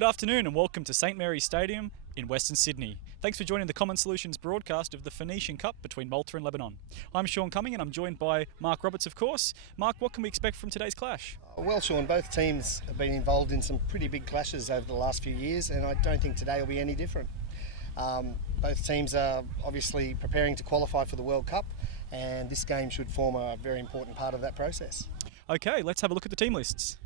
Good afternoon and welcome to St Mary's Stadium in Western Sydney. Thanks for joining the Common Solutions broadcast of the Phoenician Cup between Malta and Lebanon. I'm Sean Cumming and I'm joined by Mark Roberts, of course. Mark, what can we expect from today's clash? Well, Sean, both teams have been involved in some pretty big clashes over the last few years, and I don't think today will be any different. Both teams are obviously preparing to qualify for the World Cup, and this game should form a very important part of that process. Okay, let's have a look at the team lists.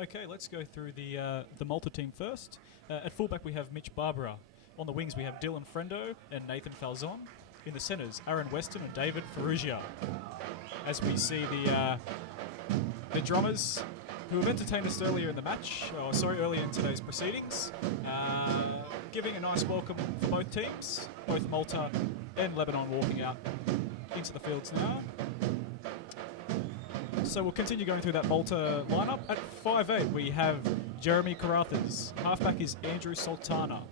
Okay, let's go through the Malta team first. At fullback we have Mitch Barbara. On the wings we have Dylan Frendo and Nathan Falzon. In the centres, Aaron Weston and David Ferrugia. As we see the drummers who have entertained us earlier in the match, earlier in today's proceedings, giving a nice welcome for both teams, both Malta and Lebanon walking out into the fields now. So we'll continue going through that Malta lineup. At 5'8", we have Jeremy Karathas. Halfback is Andrew Sultana.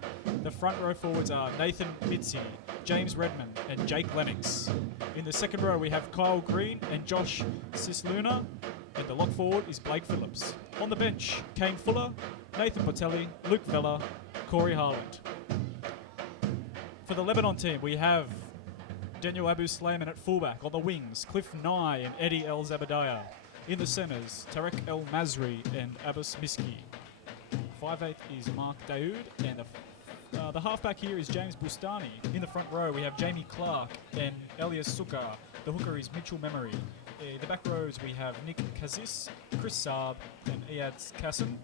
The front row forwards are Nathan Mitzi, James Redmond, and Jake Lennox. In the second row, we have Kyle Green and Josh Sisluna. And the lock forward is Blake Phillips. On the bench, Kane Fuller, Nathan Potelli, Luke Vella, Corey Harland. For the Lebanon team, we have Daniel Abu Slayman at fullback. On the wings, Cliff Nye and Eddie El Zabadiah. In the centres, Tarek El Mazri and Abbas Miski. 5'8" is Mark Daoud, and the halfback here is James Bustani. In the front row, we have Jamie Clark and Elias Sukkar. The hooker is Mitchell Memory. The back rows, we have Nick Kazis, Chris Saab, and Iyad Kassim.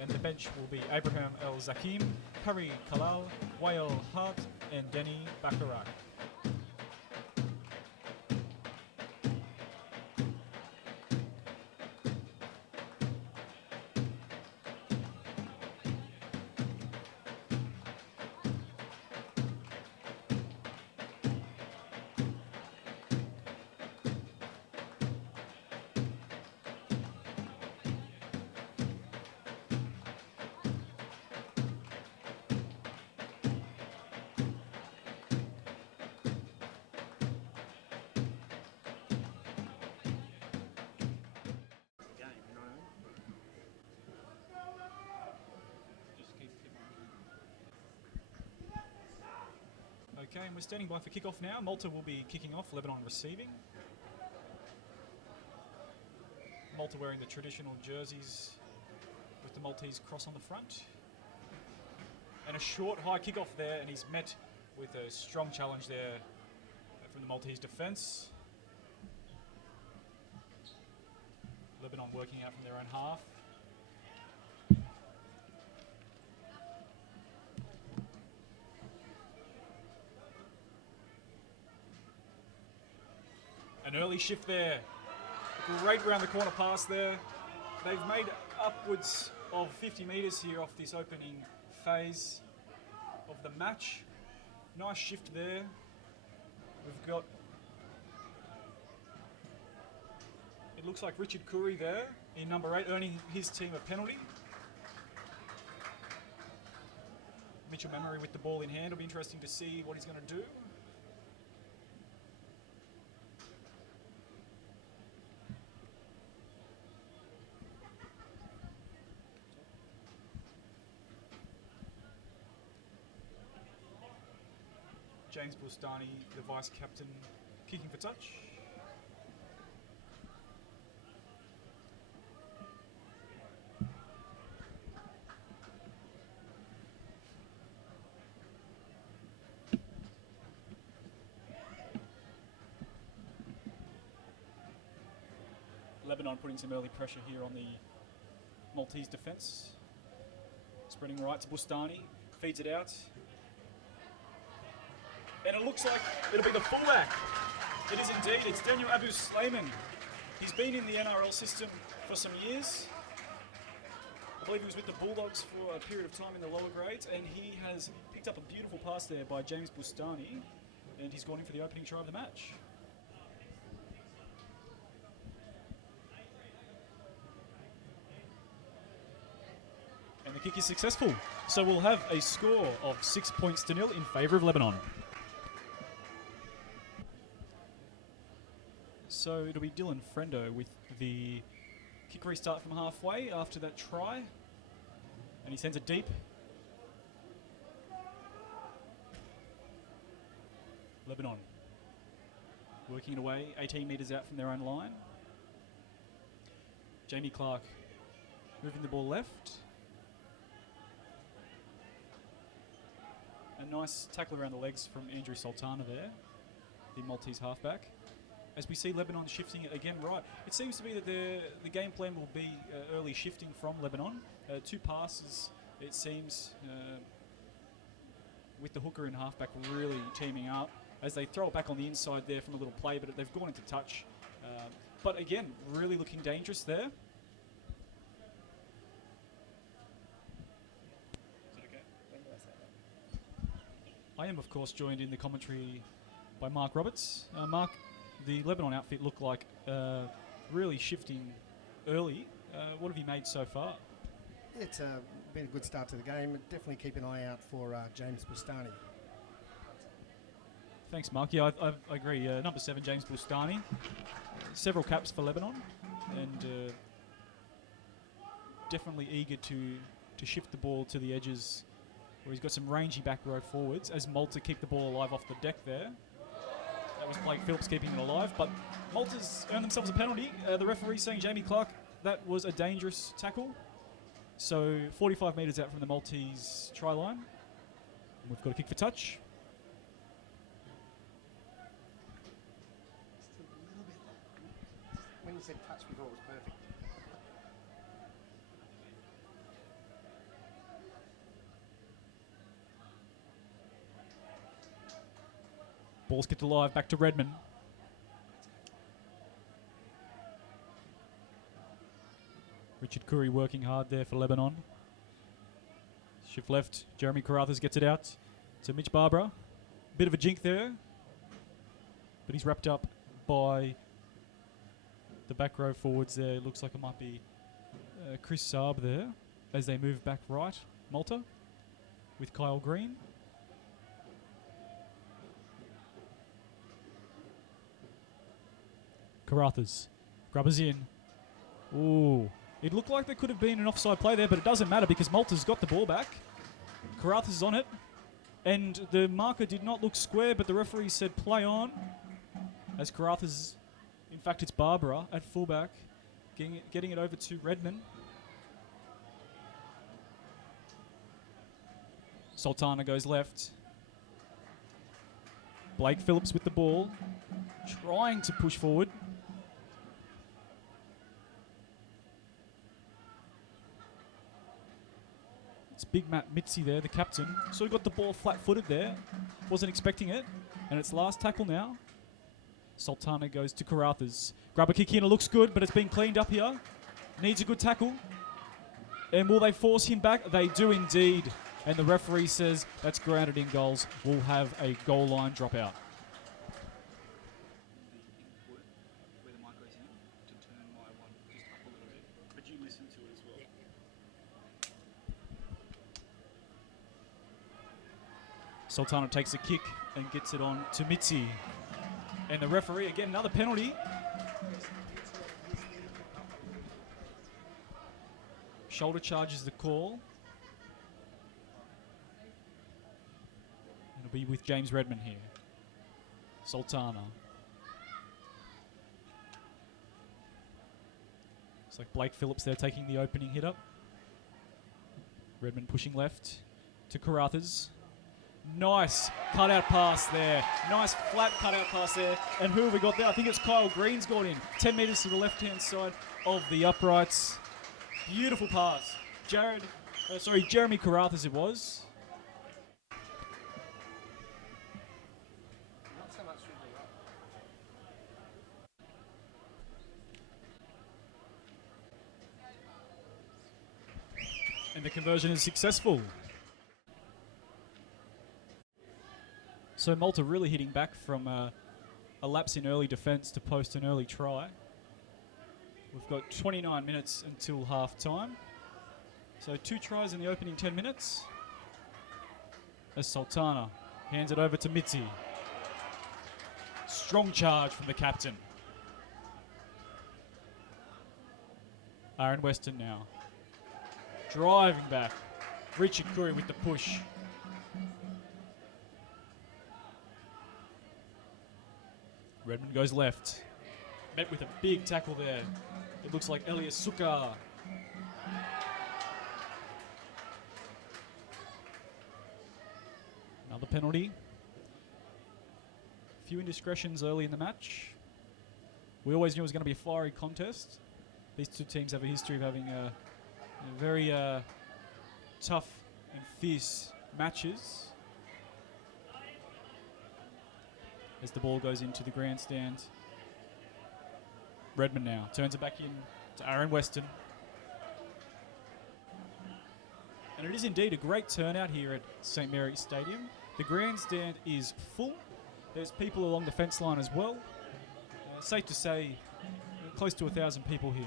And the bench will be Abraham El Zakim, Harry Kalal, Wael Hart, and Denny Bakarak. Okay, and we're standing by for kickoff now. Malta will be kicking off, Lebanon receiving. Malta wearing the traditional jerseys with the Maltese cross on the front. And a short high kickoff there, and he's met with a strong challenge there from the Maltese defence. Lebanon working out from their own half. An early shift there. Great round the corner pass there. They've made upwards of 50 metres here off this opening phase of the match. Nice shift there. We've got, it looks like Richard Curry there in number 8, earning his team a penalty. Mitchell Memory with the ball in hand. It'll be interesting to see what he's going to do. James Bustani, the vice captain, kicking for touch. Lebanon putting some early pressure here on the Maltese defence. Spreading right to Bustani, feeds it out. And it looks like it'll be the fullback. It is indeed. It's Daniel Abu Slayman. He's been in the NRL system for some years. I believe he was with the Bulldogs for a period of time in the lower grades, and he has picked up a beautiful pass there by James Bustani, and he's gone in for the opening try of the match. And the kick is successful. So we'll have a score of 6-0 in favour of Lebanon. So it'll be Dylan Frendo with the kick restart from halfway after that try. And he sends it deep. Lebanon working it away, 18 metres out from their own line. Jamie Clark moving the ball left. A nice tackle around the legs from Andrew Sultana there, the Maltese halfback. As we see Lebanon shifting it again right. It seems to be that the game plan will be early shifting from Lebanon. 2 passes, it seems, with the hooker and halfback really teaming up as they throw it back on the inside there from a little play, but they've gone into touch. But again, really looking dangerous there. I am, of course, joined in the commentary by Mark Roberts. Mark, the Lebanon outfit looked like really shifting early. What have you made so far? It's been a good start to the game. Definitely keep an eye out for James Bustani. Thanks, Mark. Yeah, I agree. Number 7, James Bustani. Several caps for Lebanon, and definitely eager to shift the ball to the edges, where he's got some rangy back row forwards as Malta keep the ball alive off the deck there. That was Blake Phillips keeping it alive, but Malta's earned themselves a penalty. The referee saying, Jamie Clark, that was a dangerous tackle. So 45 metres out from the Maltese try line. We've got a kick for touch. When you said touch before, it was perfect. Ball's kicked alive, back to Redmond. Richard Curry working hard there for Lebanon. Shift left, Jeremy Carruthers gets it out to Mitch Barbara. Bit of a jink there, but he's wrapped up by the back row forwards there. Looks like it might be Chris Saab there as they move back right, Malta, with Kyle Green. Carruthers, Grubbers in. Ooh, it looked like there could have been an offside play there, but it doesn't matter because Malta's got the ball back. Carruthers is on it, and the marker did not look square, but the referee said play on. As Carruthers, in fact it's Barbara at fullback, getting it over to Redmond. Sultana goes left. Blake Phillips with the ball, trying to push forward. It's Big Matt Mitzi there, the captain. Sort of got the ball flat-footed there. Wasn't expecting it. And it's last tackle now. Sultana goes to Carruthers. Grab a kick in, it looks good, but it's been cleaned up here. Needs a good tackle. And will they force him back? They do indeed. And the referee says that's grounded in goals. We'll have a goal line dropout. Sultana takes a kick and gets it on to Mitzi. And the referee, again, another penalty. Shoulder charge is the call. It'll be with James Redmond here. Sultana. It's like Blake Phillips there taking the opening hit up. Redmond pushing left to Carruthers. Nice cutout pass there. Nice flat cutout pass there. And who have we got there? I think it's Kyle Green's got in. 10 metres to the left-hand side of the uprights. Beautiful pass. Jeremy Carruthers it was. And the conversion is successful. So Malta really hitting back from a lapse in early defence to post an early try. We've got 29 minutes until half time. So 2 tries in the opening 10 minutes. As Sultana hands it over to Mitzi. Strong charge from the captain. Aaron Weston now. Driving back. Richard Curry with the push. Redmond goes left. Met with a big tackle there. It looks like Elias Suka. Another penalty. A few indiscretions early in the match. We always knew it was going to be a fiery contest. These two teams have a history of having very tough and fierce matches. As the ball goes into the grandstand. Redmond now turns it back in to Aaron Weston. And it is indeed a great turnout here at St Mary's Stadium. The grandstand is full. There's people along the fence line as well. Safe to say, close to 1,000 people here.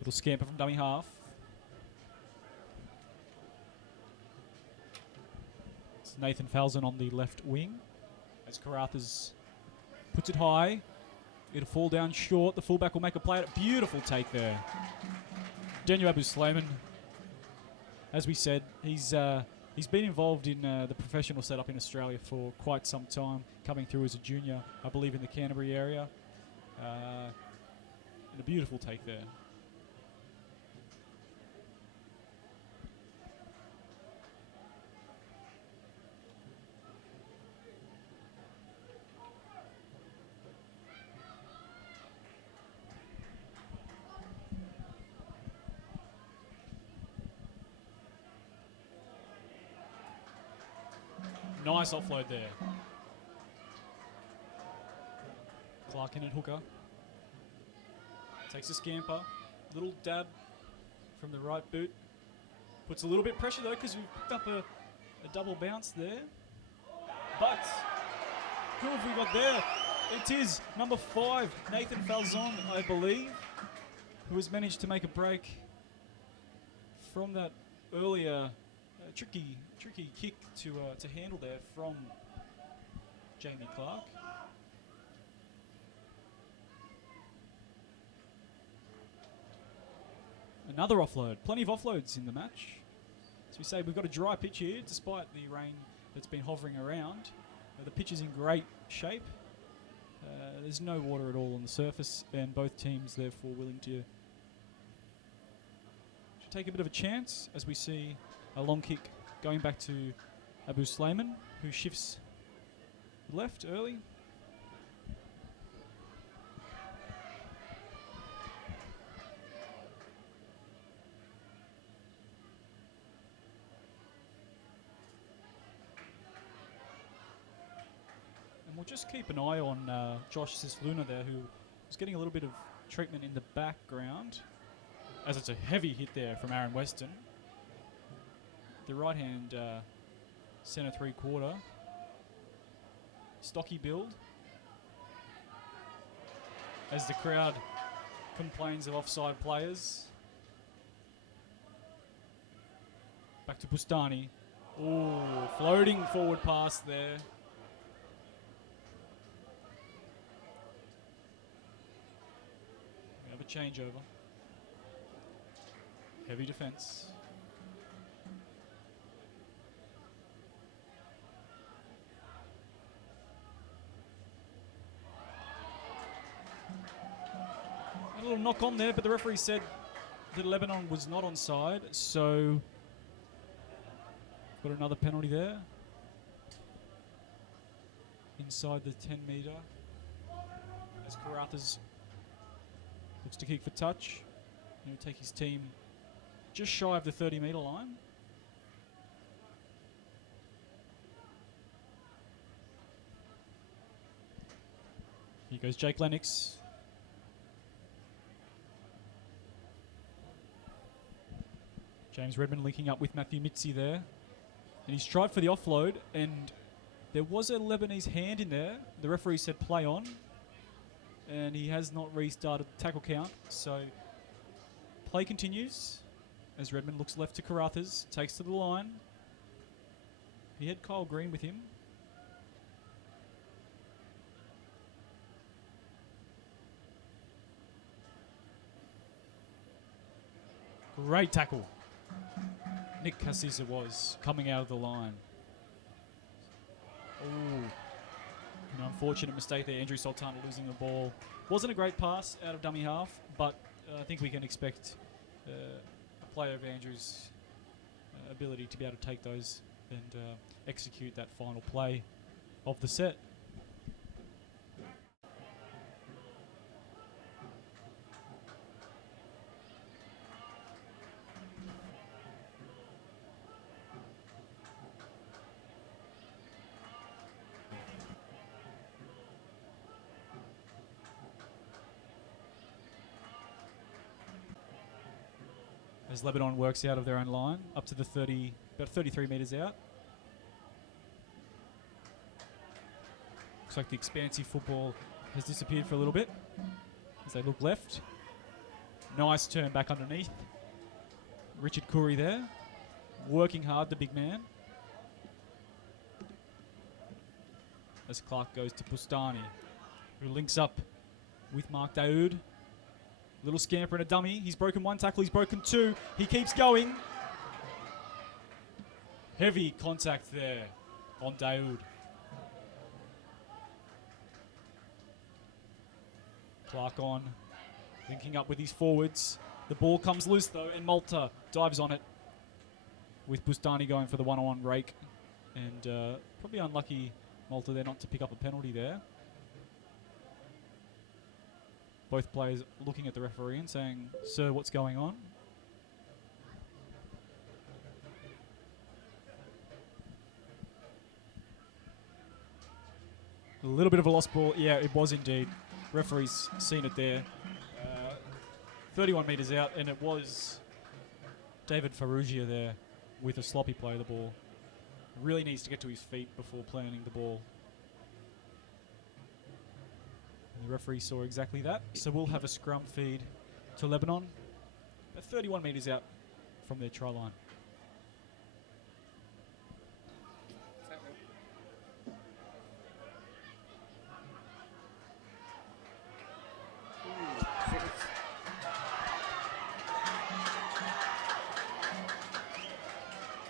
Little scamper from dummy half. It's Nathan Falzon on the left wing. As Karathas puts it high. It'll fall down short. The fullback will make a play at it. Beautiful take there. Daniel Abu Slayman. As we said, he's been involved in the professional setup in Australia for quite some time. Coming through as a junior, I believe, in the Canterbury area. And a beautiful take there. Nice offload there. Clark in at hooker. Takes a scamper. Little dab from the right boot. Puts a little bit of pressure though because we've picked up a double bounce there. But who have we got there? It is number 5, Nathan Falzon, I believe, who has managed to make a break from that earlier tricky kick to handle there from Jamie Clark. Another offload. Plenty of offloads in the match. As we say, we've got a dry pitch here, despite the rain that's been hovering around. The pitch is in great shape. There's no water at all on the surface, and both teams therefore willing to take a bit of a chance as we see a long kick going back to Abu Slayman, who shifts left early. And we'll just keep an eye on Josh Sisluna there, who is getting a little bit of treatment in the background, as it's a heavy hit there from Aaron Weston. The right hand centre 3/4. Stocky build. As the crowd complains of offside players. Back to Bustani. Ooh, floating forward pass there. We have a changeover. Heavy defence. A little knock on there, but the referee said that Lebanon was not onside, so got another penalty there. Inside the 10 metre. As Karathas looks to kick for touch. He'll take his team just shy of the 30 metre line. Here goes Jake Lennox. James Redmond linking up with Matthew Mitzi there. And he's tried for the offload, and there was a Lebanese hand in there. The referee said play on, and he has not restarted the tackle count. So play continues as Redmond looks left to Carruthers, takes to the line. He had Kyle Green with him. Great tackle. Nick Cassis it was, coming out of the line. Ooh. An unfortunate mistake there. Andrew Sultana losing the ball. Wasn't a great pass out of dummy half, but I think we can expect a player of Andrew's ability to be able to take those and execute that final play of the set. As Lebanon works out of their own line, up to the 30, about 33 metres out. Looks like the expansive football has disappeared for a little bit as they look left. Nice turn back underneath. Richard Curry there, working hard, the big man. As Clark goes to Bustani, who links up with Mark Daoud. Little scamper and a dummy. He's broken one tackle. He's broken two. He keeps going. Heavy contact there on Daoud. Clark on. Linking up with his forwards. The ball comes loose though, and Malta dives on it. With Bustani going for the one-on-one rake. And probably unlucky Malta there not to pick up a penalty there. Both players looking at the referee and saying, "Sir, what's going on?" A little bit of a lost ball. Yeah, it was indeed. Referee's seen it there. 31 metres out, and it was David Farrugia there with a sloppy play of the ball. Really needs to get to his feet before planting the ball. The referee saw exactly that. So we'll have a scrum feed to Lebanon, about 31 metres out from their try line.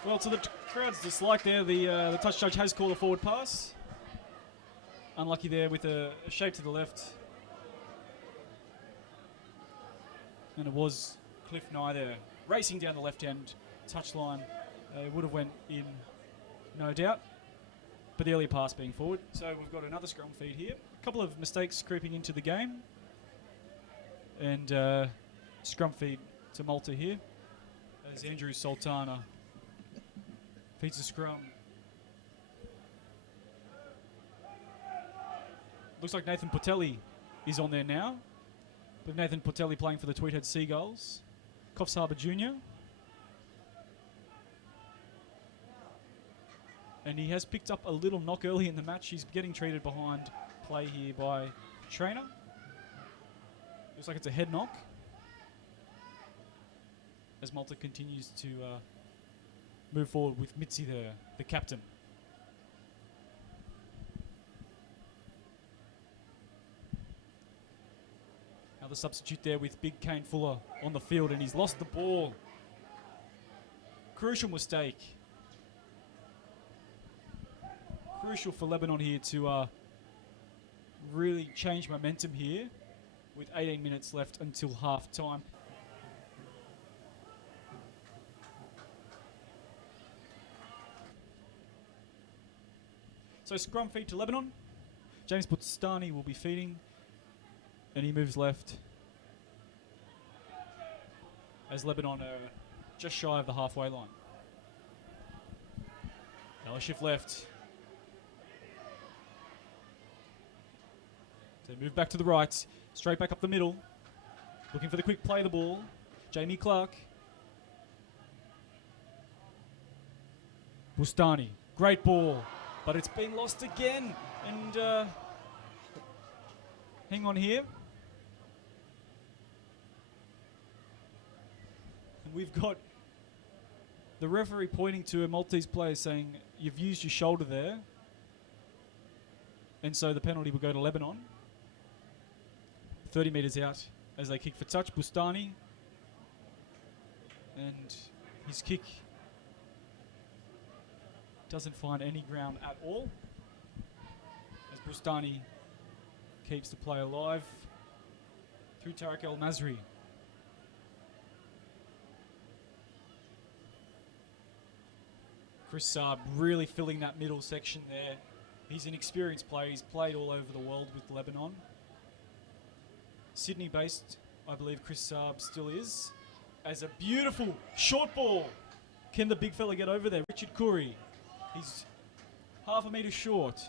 Well, to the crowd's dislike there, the touch judge has called a forward pass. Unlucky there with a shape to the left. And it was Cliff Nye there, racing down the left-hand touchline. Would have went in, no doubt. But the early pass being forward. So we've got another scrum feed here. A couple of mistakes creeping into the game. And scrum feed to Malta here. As Andrew Sultana feeds the scrum. Looks like Nathan Portelli is on there now. But Nathan Portelli playing for the Tweedhead Seagulls. Coffs Harbour Jr. And he has picked up a little knock early in the match. He's getting treated behind play here by Trainer. Looks like it's a head knock. As Malta continues to move forward with Mitzi there, the captain. Another substitute there with big Kane Fuller on the field, and he's lost the ball. Crucial mistake. Crucial for Lebanon here to really change momentum here with 18 minutes left until half time. So scrum feed to Lebanon. James Bustani will be feeding. And he moves left as Lebanon are just shy of the halfway line. Now a shift left. So move back to the right, straight back up the middle. Looking for the quick play of the ball. Jamie Clark. Bustani, great ball, but it's been lost again. And hang on here. And we've got the referee pointing to a Maltese player saying, you've used your shoulder there. And so the penalty will go to Lebanon. 30 metres out as they kick for touch. Bustani. And his kick doesn't find any ground at all. As Bustani keeps the play alive through Tarek El Masri. Chris Saab really filling that middle section there. He's an experienced player. He's played all over the world with Lebanon. Sydney-based, I believe Chris Saab still is. As a beautiful short ball. Can the big fella get over there? Richard Curry. He's half a metre short.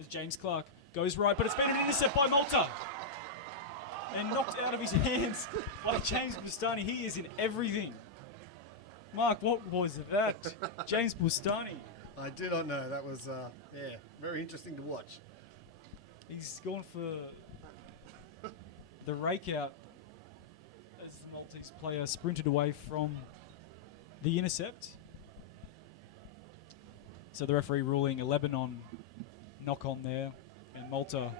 As James Clark goes right, but it's been an intercept by Malta. And knocked out of his hands by James Bustani. He is in everything. Mark, what was that? James Bustani. I do not know. That was, very interesting to watch. He's gone for the rake out as the Maltese player sprinted away from the intercept. So the referee ruling a Lebanon knock on there, and Malta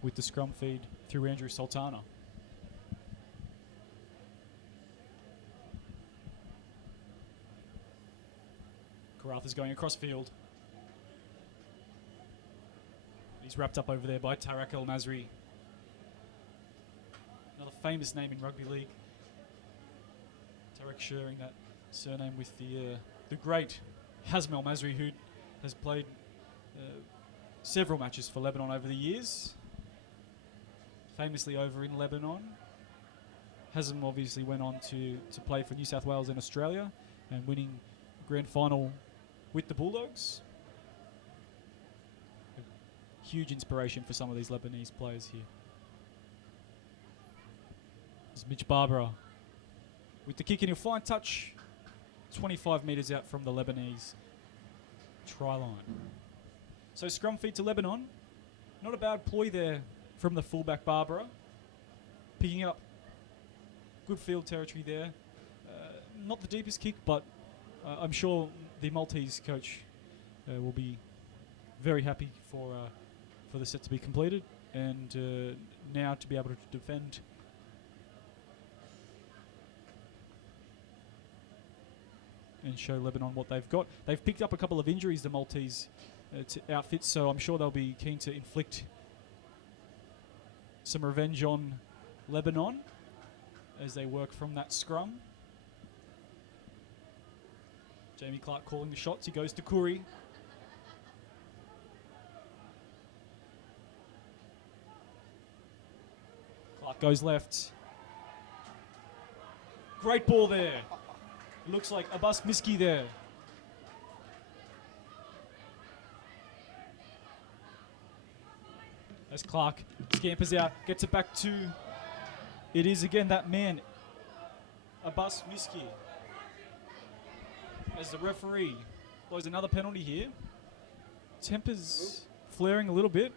with the scrum feed through Andrew Sultana. Karatha's going across field. He's wrapped up over there by Tarek El Masri. Another famous name in rugby league. Tarek sharing that surname with the great Hazem El Masri, who has played several matches for Lebanon over the years. Famously over in Lebanon. Hazem obviously went on to play for New South Wales and Australia and winning grand final with the Bulldogs. A huge inspiration for some of these Lebanese players here. There's Mitch Barbara with the kick, and he'll find touch 25 metres out from the Lebanese try line. So scrum feed to Lebanon. Not a bad ploy there from the fullback Barbara. Picking up good field territory there. Not the deepest kick, but I'm sure the Maltese coach will be very happy for the set to be completed and now to be able to defend. And show Lebanon what they've got. They've picked up a couple of injuries, the Maltese outfits, so I'm sure they'll be keen to inflict some revenge on Lebanon as they work from that scrum. Jamie Clark calling the shots. He goes to Curry. Clark goes left. Great ball there. Looks like Abbas Miski there. As Clark scampers out, gets it back to, it is again that man, Abbas Miski. As the referee blows another penalty here. Tempers flaring a little bit.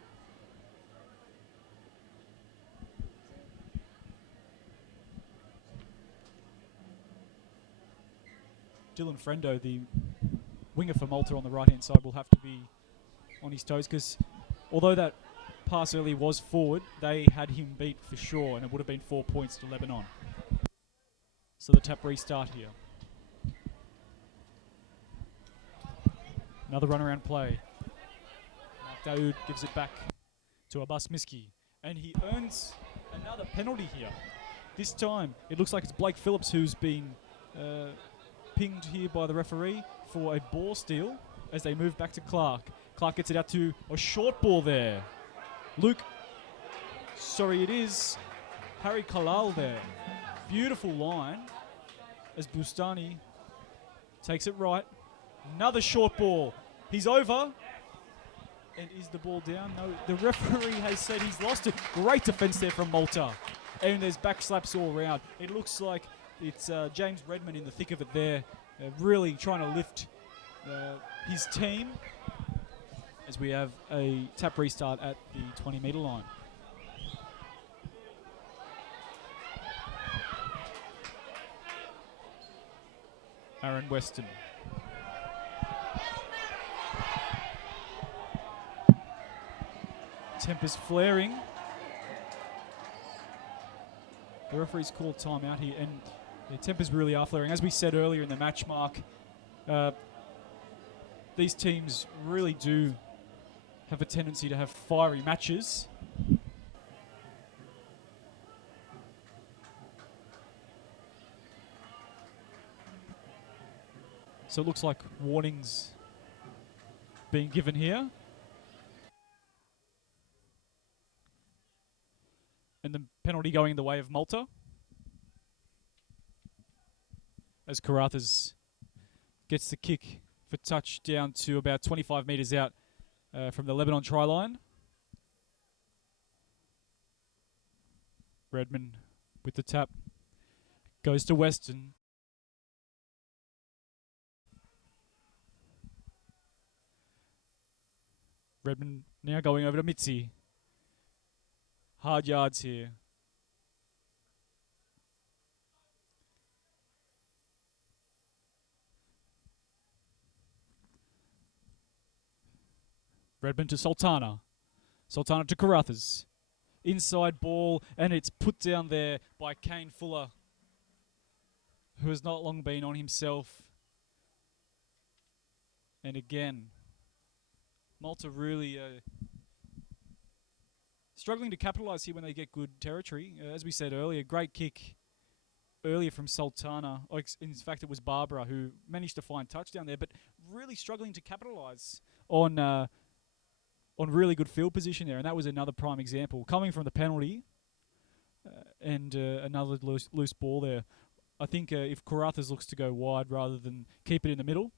Dylan Frendo, the winger for Malta on the right-hand side, will have to be on his toes because although that pass early was forward, they had him beat for sure, and it would have been 4 points to Lebanon. So the tap restart here. Another run-around play. Mark Daoud gives it back to Abbas Miski, and he earns another penalty here. This time, it looks like it's Blake Phillips who's been pinged here by the referee for a ball steal as they move back to Clark. Clark gets it out to a short ball there. It is Harry Kalal there. Beautiful line as Bustani takes it right. Another short ball. He's over. And is the ball down? No, the referee has said he's lost it. Great defense there from Malta. And there's back slaps all around. It looks like It's James Redmond in the thick of it there, really trying to lift his team as we have a tap restart at the 20-metre line. Aaron Weston. Tempers flaring. The referee's called timeout here, and the tempers really are flaring. As we said earlier in the match, Mark, these teams really do have a tendency to have fiery matches. So it looks like warnings being given here. And the penalty going the way of Malta, as Karathas gets the kick for touch down to about 25 metres out from the Lebanon try line. Redmond with the tap. Goes to Weston. Redmond now going over to Mitzi. Hard yards here. Redmond to Sultana. Sultana to Karathas. Inside ball, and it's put down there by Kane Fuller, who has not long been on himself. And again, Malta really struggling to capitalise here when they get good territory. As we said earlier, great kick earlier from Sultana. In fact, it was Barbara who managed to find touchdown there, but really struggling to capitalise on really good field position there. And that was another prime example. Coming from the penalty and another loose ball there. I think if Karathas looks to go wide rather than keep it in the middle,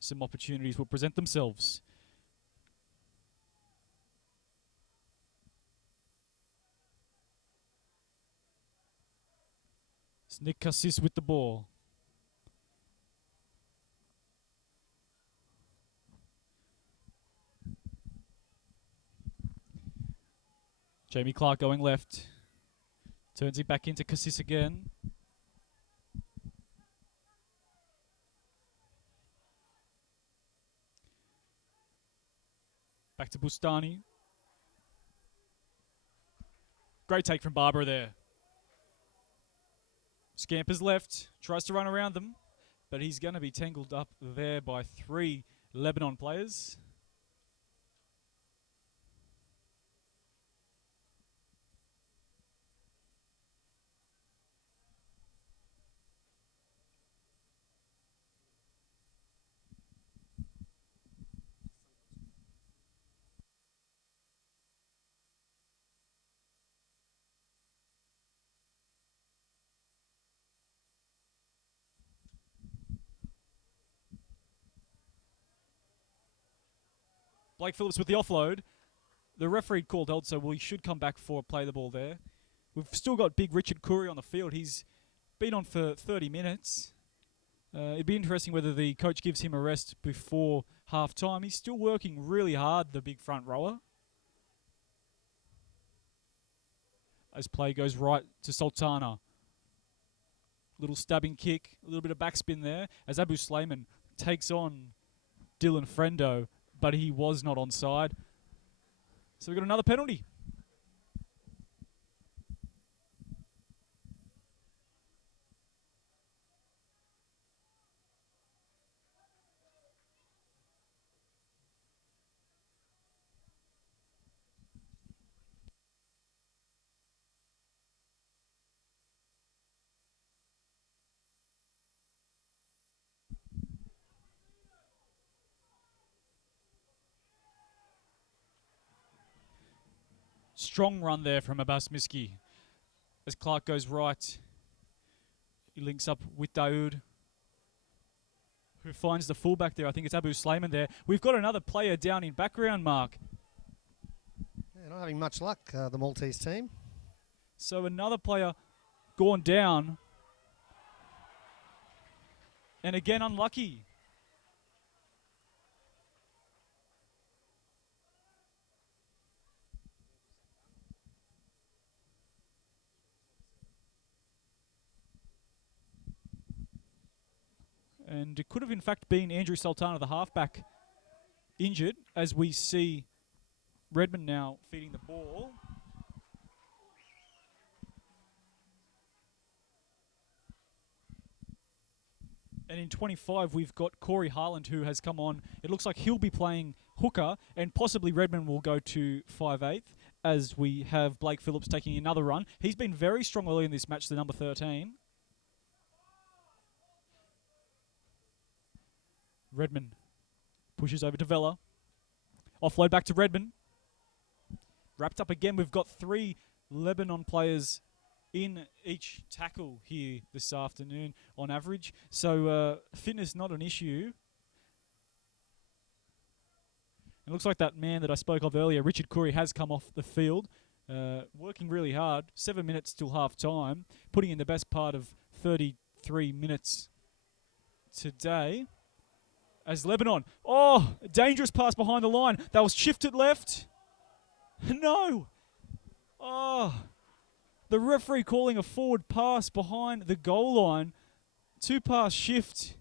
some opportunities will present themselves. It's Nick Cassis with the ball. Jamie Clark going left. Turns it back into Cassis again. Back to Bustani. Great take from Barbara there. Scampers left. Tries to run around them. But he's going to be tangled up there by 3 Lebanon players. Blake Phillips with the offload. The referee called held, so we should come back for play the ball there. We've still got big Richard Curry on the field. He's been on for 30 minutes. It'd be interesting whether the coach gives him a rest before half-time. He's still working really hard, the big front rower. As play goes right to Sultana. Little stabbing kick, a little bit of backspin there. As Abu Slayman takes on Dylan Frendo, but he was not onside. So we've got another penalty. Strong run there from Abbas Miski. As Clark goes right, he links up with Daoud, who finds the fullback there. I think it's Abu Slayman there. We've got another player down in background, Mark. Yeah, not having much luck, the Maltese team. So another player gone down. And again, unlucky. And it could have, in fact, been Andrew Sultana, the halfback, injured, as we see Redmond now feeding the ball. And in 25, we've got Corey Harland, who has come on. It looks like he'll be playing hooker, and possibly Redmond will go to 5/8, as we have Blake Phillips taking another run. He's been very strong early in this match, the number 13. Redmond pushes over to Vella. Offload back to Redmond. Wrapped up again. We've got 3 Lebanon players in each tackle here this afternoon on average. So fitness not an issue. It looks like that man that I spoke of earlier, Richard Curry, has come off the field. Working really hard. 7 minutes till half time. Putting in the best part of 33 minutes today. As Lebanon, dangerous pass behind the line. That was shifted left. No. The referee calling a forward pass behind the goal line. 2-pass shift.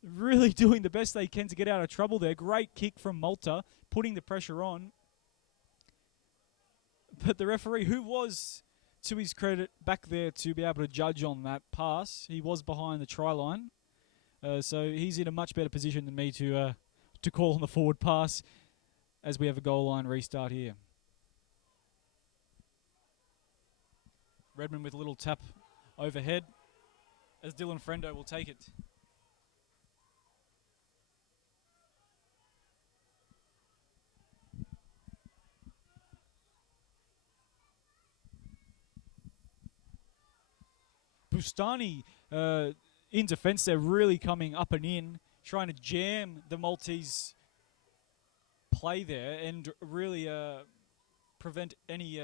Really doing the best they can to get out of trouble there. Great kick from Malta, putting the pressure on. But the referee, who was, to his credit, back there to be able to judge on that pass, he was behind the try line. So he's in a much better position than me to call on the forward pass as we have a goal line restart here. Redmond with a little tap overhead as Dylan Frendo will take it. Bustani in defence, they're really coming up and in, trying to jam the Maltese play there and really prevent any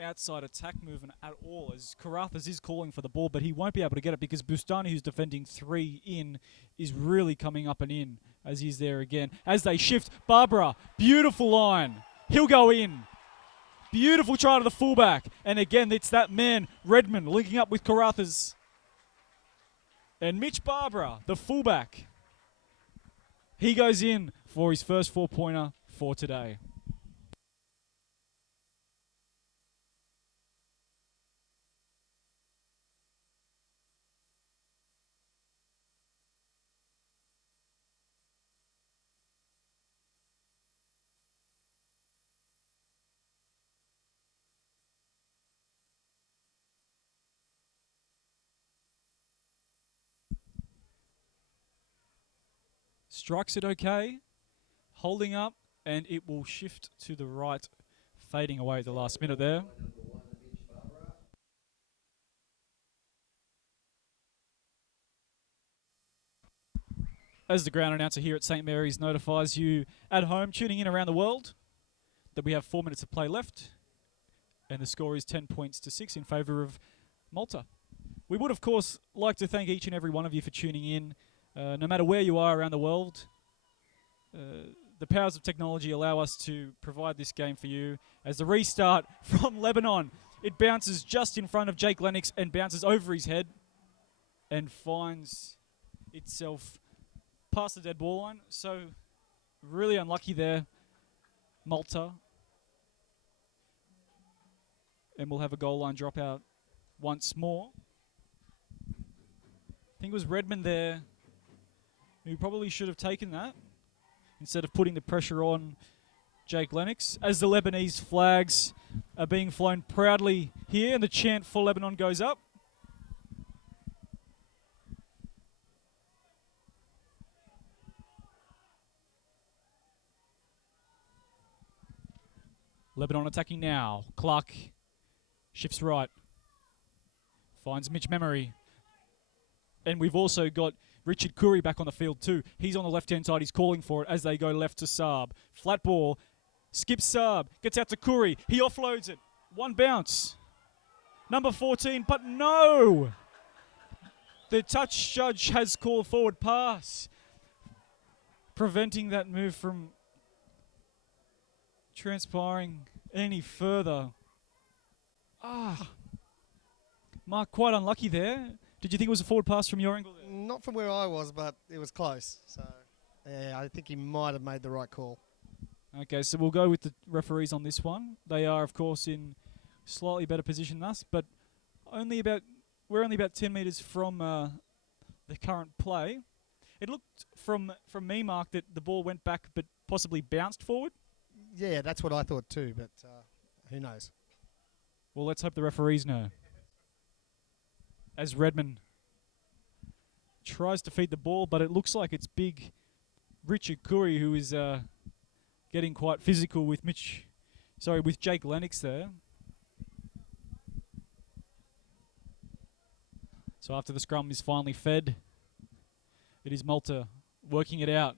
outside attack movement at all, as Karathas is calling for the ball, but he won't be able to get it because Bustani, who's defending 3 in, is really coming up and in as he's there again. As they shift, Barbara, beautiful line. He'll go in. Beautiful try to the fullback. And again, it's that man, Redmond, linking up with Karathas. And Mitch Barbara, the fullback, he goes in for his first 4-pointer for today. Strikes it okay, holding up, and it will shift to the right, fading away at the last minute there. As the ground announcer here at St. Mary's notifies you at home, tuning in around the world, that we have 4 minutes of play left, and the score is 10 points to 6 in favour of Malta. We would, of course, like to thank each and every one of you for tuning in. No matter where you are around the world, the powers of technology allow us to provide this game for you. As the restart from Lebanon, it bounces just in front of Jake Lennox and bounces over his head and finds itself past the dead ball line. So really unlucky there, Malta. And we'll have a goal line dropout once more. I think it was Redmond there who probably should have taken that instead of putting the pressure on Jake Lennox. As the Lebanese flags are being flown proudly here and the chant for Lebanon goes up. Lebanon attacking now. Clark shifts right. Finds Mitch Memory. And we've also got Richard Curry back on the field too. He's on the left-hand side. He's calling for it as they go left to Saab. Flat ball. Skips Saab. Gets out to Curry. He offloads it. One bounce. Number 14, but no! The touch judge has called forward pass, preventing that move from transpiring any further. Mark, quite unlucky there. Did you think it was a forward pass from your angle there? Not from where I was, but it was close. So, yeah, I think he might have made the right call. Okay, so we'll go with the referees on this one. They are, of course, in slightly better position than us, but we're only about 10 metres from the current play. It looked from me, Mark, that the ball went back but possibly bounced forward. Yeah, that's what I thought too, but who knows? Well, let's hope the referees know. As Redmond tries to feed the ball, but it looks like it's big Richard Curry who is getting quite physical with with Jake Lennox there. So after the scrum is finally fed, it is Malta working it out.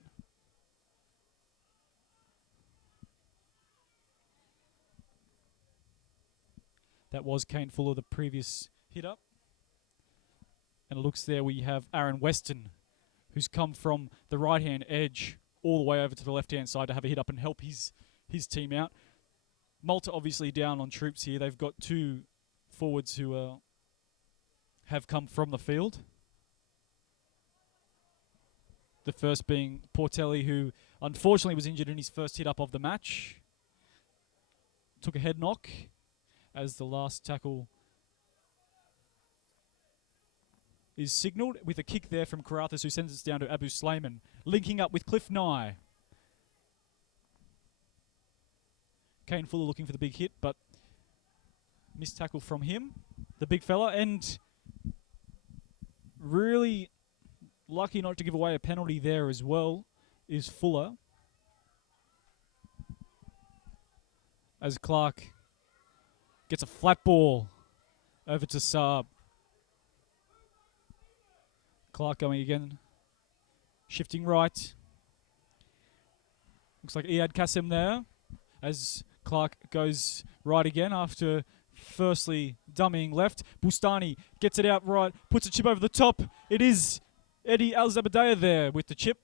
That was Kane Fuller, the previous hit up. And it looks there we have Aaron Weston, who's come from the right-hand edge all the way over to the left-hand side to have a hit up and help his team out. Malta obviously down on troops here. They've got two forwards who have come from the field. The first being Portelli, who unfortunately was injured in his first hit up of the match. Took a head knock as the last tackle is signalled with a kick there from Karathis, who sends it down to Abu Slayman, linking up with Cliff Nye. Kane Fuller looking for the big hit, but missed tackle from him, the big fella, and really lucky not to give away a penalty there as well is Fuller. As Clark gets a flat ball over to Saab. Clark going again, shifting right. Looks like Iyad Kassem there as Clark goes right again after firstly dummying left. Bustani gets it out right, puts a chip over the top. It is Eddie Al-Zabadaya there with the chip.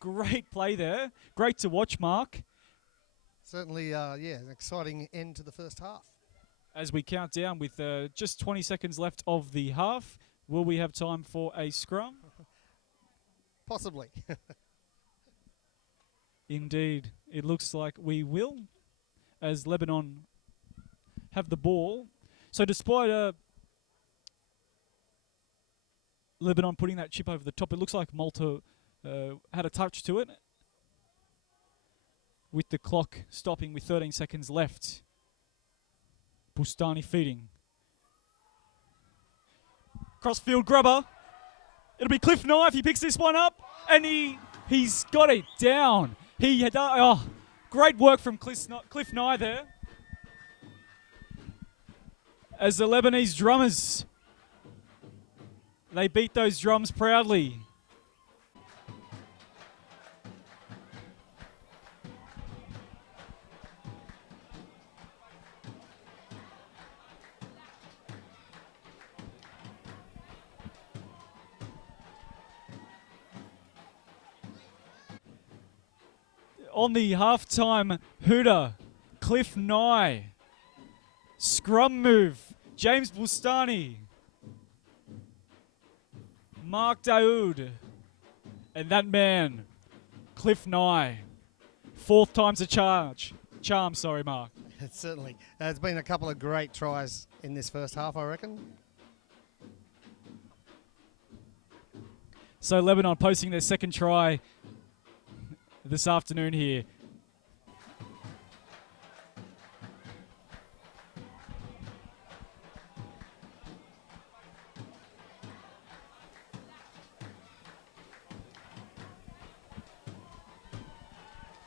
Great play there. Great to watch, Mark. Certainly, an exciting end to the first half. As we count down with just 20 seconds left of the half, will we have time for a scrum? Possibly. Indeed. It looks like we will, as Lebanon have the ball. So despite Lebanon putting that chip over the top, it looks like Malta had a touch to it, with the clock stopping with 13 seconds left. Bustani feeding. Crossfield grubber. It'll be Cliff Nye if he picks this one up, and he's got it down. He had great work from Cliff Nye there. As the Lebanese drummers, they beat those drums proudly. On the halftime hooter, Cliff Nye. Scrum move, James Bustani. Mark Daoud. And that man, Cliff Nye. Fourth time's a charm, sorry, Mark. Certainly. There's been a couple of great tries in this first half, I reckon. So Lebanon posting their second try this afternoon here.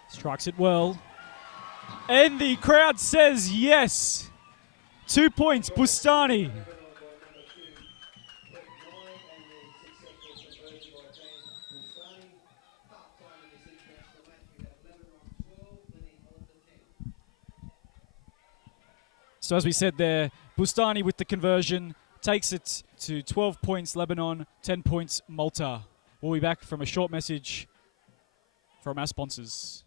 Strikes it well. And the crowd says yes. 2 points, Bustani. So as we said there, Bustani with the conversion takes it to 12 points Lebanon, 10 points Malta. We'll be back from a short message from our sponsors.